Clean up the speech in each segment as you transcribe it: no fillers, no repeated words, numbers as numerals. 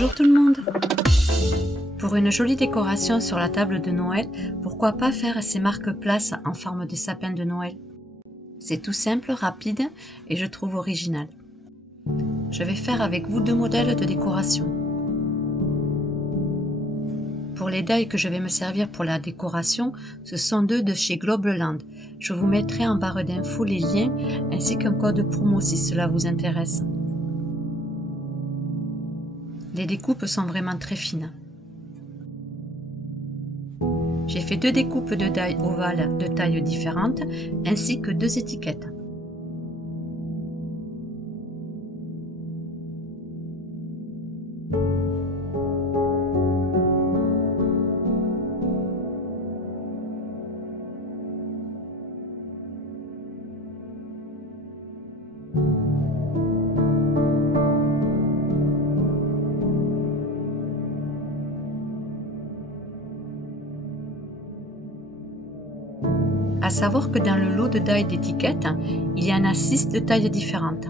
Bonjour tout le monde! Pour une jolie décoration sur la table de Noël, pourquoi pas faire ces marque-places en forme de sapin de Noël? C'est tout simple, rapide et je trouve original. Je vais faire avec vous deux modèles de décoration. Pour les die que je vais me servir pour la décoration, ce sont deux de chez Globeland. Je vous mettrai en barre d'infos les liens ainsi qu'un code promo si cela vous intéresse. Les découpes sont vraiment très fines. J'ai fait deux découpes de die ovales de tailles différentes ainsi que deux étiquettes. À savoir que dans le lot de die d'étiquettes, il y en a 6 de tailles différentes.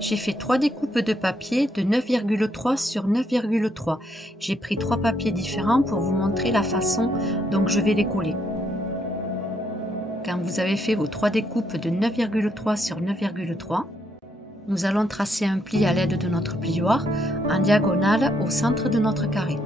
J'ai fait 3 découpes de papier de 9,3 sur 9,3. J'ai pris 3 papiers différents pour vous montrer la façon dont je vais les coller. Quand vous avez fait vos 3 découpes de 9,3 sur 9,3, nous allons tracer un pli à l'aide de notre plioir en diagonale au centre de notre carré.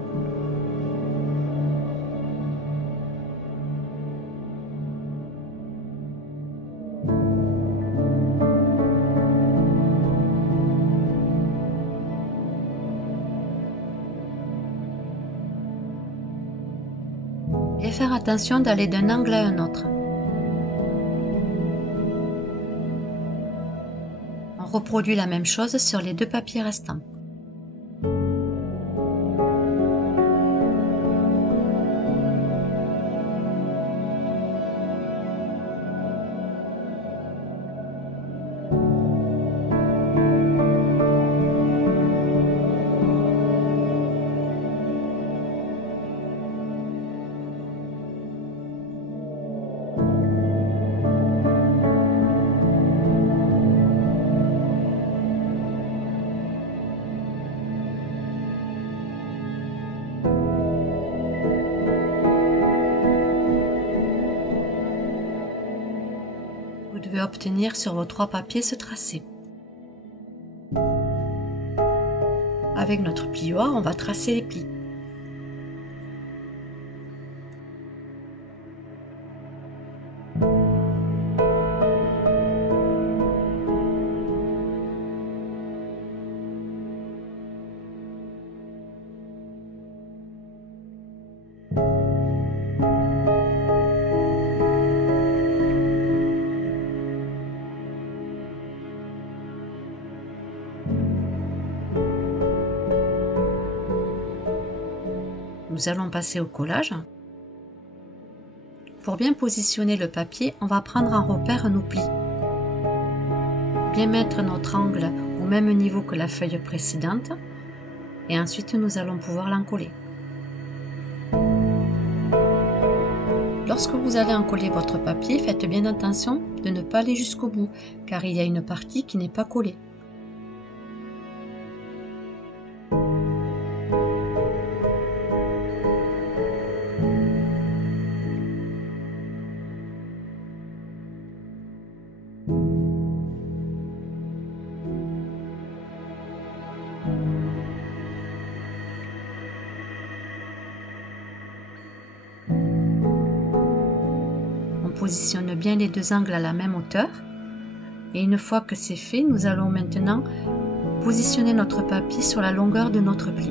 Et faire attention d'aller d'un angle à un autre. On reproduit la même chose sur les 2 papiers restants. Vous devez obtenir sur vos 3 papiers ce tracé. Avec notre plioir, on va tracer les plis. Nous allons passer au collage. Pour bien positionner le papier, on va prendre en repère nos plis. Bien mettre notre angle au même niveau que la feuille précédente et ensuite nous allons pouvoir l'encoller. Lorsque vous allez encoller votre papier, faites bien attention de ne pas aller jusqu'au bout car il y a une partie qui n'est pas collée. On positionne bien les deux angles à la même hauteur et une fois que c'est fait, nous allons maintenant positionner notre papier sur la longueur de notre pli.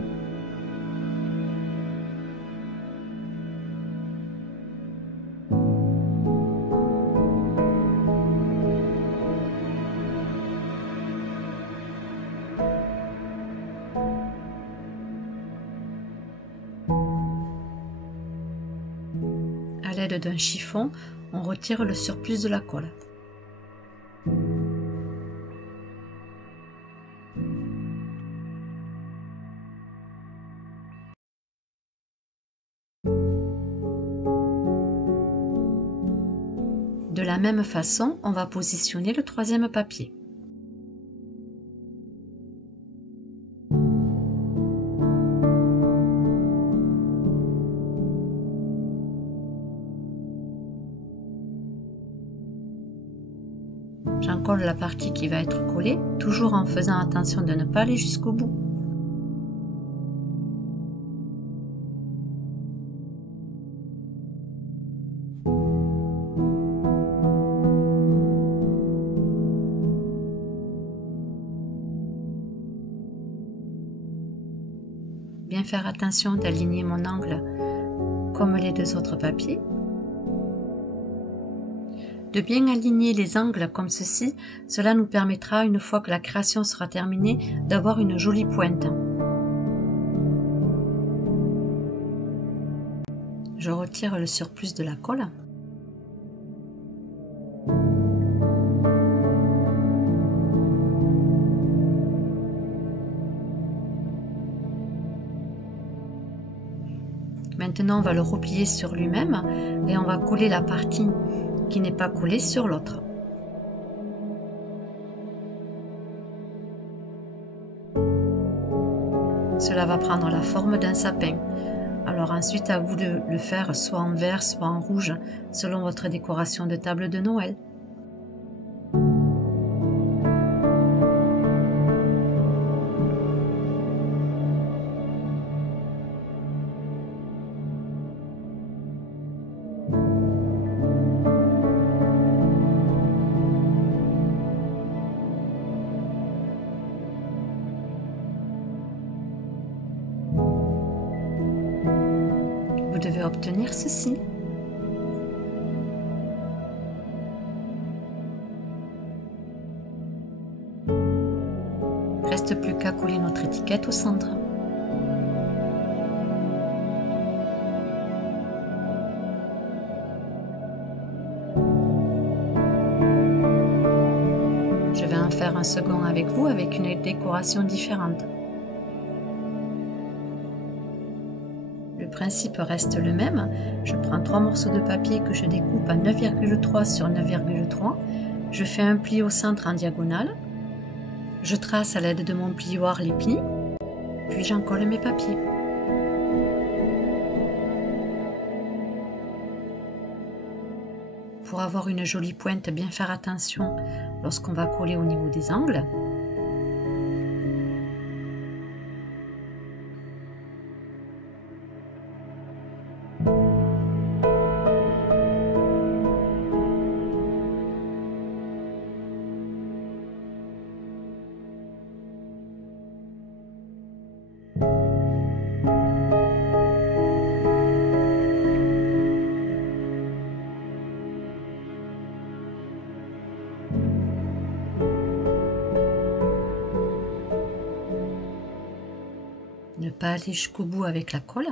À l'aide d'un chiffon, on retire le surplus de la colle. De la même façon, on va positionner le troisième papier. J'encolle la partie qui va être collée, toujours en faisant attention de ne pas aller jusqu'au bout. Bien faire attention d'aligner mon angle comme les deux autres papiers. De bien aligner les angles comme ceci, cela nous permettra, une fois que la création sera terminée, d'avoir une jolie pointe. Je retire le surplus de la colle. Maintenant, on va le replier sur lui-même et on va coller la partie qui n'est pas collée sur l'autre. Cela va prendre la forme d'un sapin. Alors ensuite, à vous de le faire soit en vert, soit en rouge, selon votre décoration de table de Noël. Vous devez obtenir ceci. Reste plus qu'à coller notre étiquette au centre. Je vais en faire un second avec vous avec une décoration différente. Le principe reste le même. Je prends 3 morceaux de papier que je découpe à 9,3 sur 9,3. Je fais un pli au centre en diagonale. Je trace à l'aide de mon plioir les plis, puis j'encolle mes papiers. Pour avoir une jolie pointe, bien faire attention lorsqu'on va coller au niveau des angles. Ne pas aller jusqu'au bout avec la colle.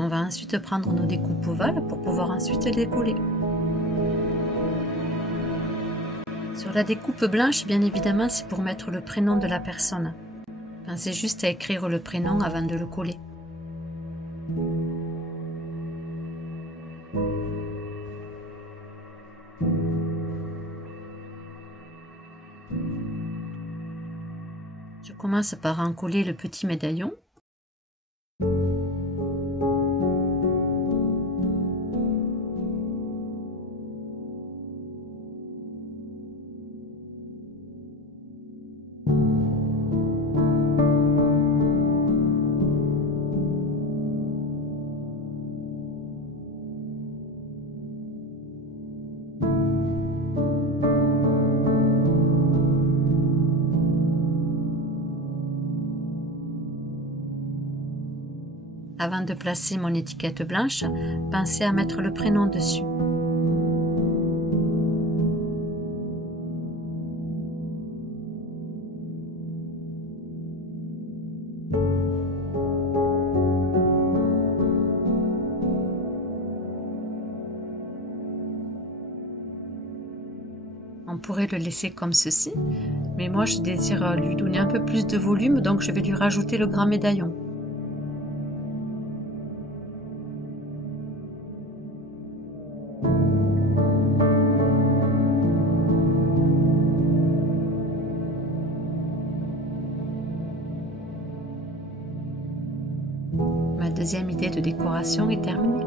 On va ensuite prendre nos découpes ovales pour pouvoir ensuite les coller. Sur la découpe blanche, bien évidemment, c'est pour mettre le prénom de la personne. Pensez juste à écrire le prénom avant de le coller. Je commence par en coller le petit médaillon. avant de placer mon étiquette blanche, pensez à mettre le prénom dessus. On pourrait le laisser comme ceci, mais moi je désire lui donner un peu plus de volume, donc je vais lui rajouter le grand médaillon. Ma deuxième idée de décoration est terminée.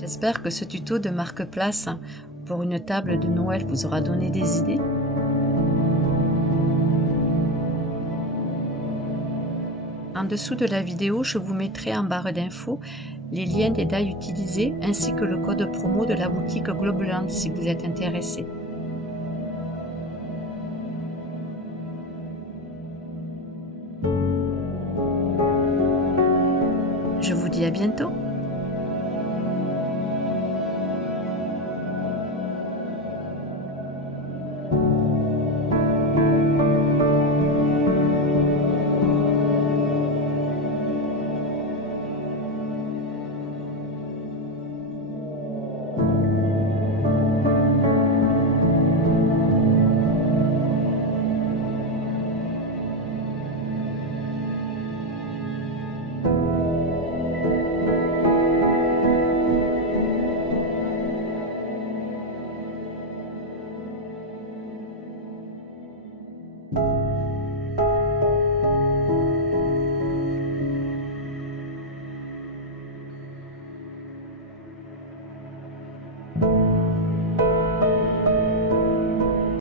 J'espère que ce tuto de marque-place pour une table de Noël vous aura donné des idées. En dessous de la vidéo, je vous mettrai en barre d'infos les liens des die utilisés ainsi que le code promo de la boutique Globland si vous êtes intéressé. Je vous dis à bientôt.